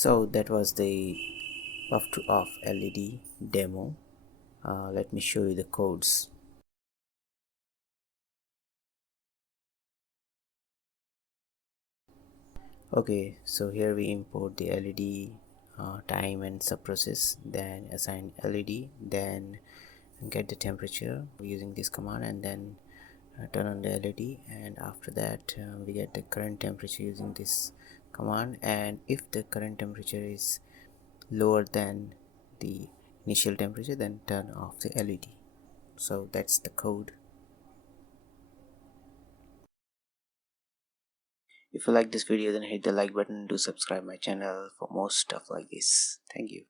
So that was the off to off LED demo. Let me show you the codes. Okay, so here we import the LED time and subprocess, then assign LED, then get the temperature using this command, and then turn on the LED, and after that we get the current temperature using this command. And if the current temperature is lower than the initial temperature, then turn off the LED. So that's the code. If you like this video, then hit the like button. Do subscribe my channel for more stuff like this. Thank you.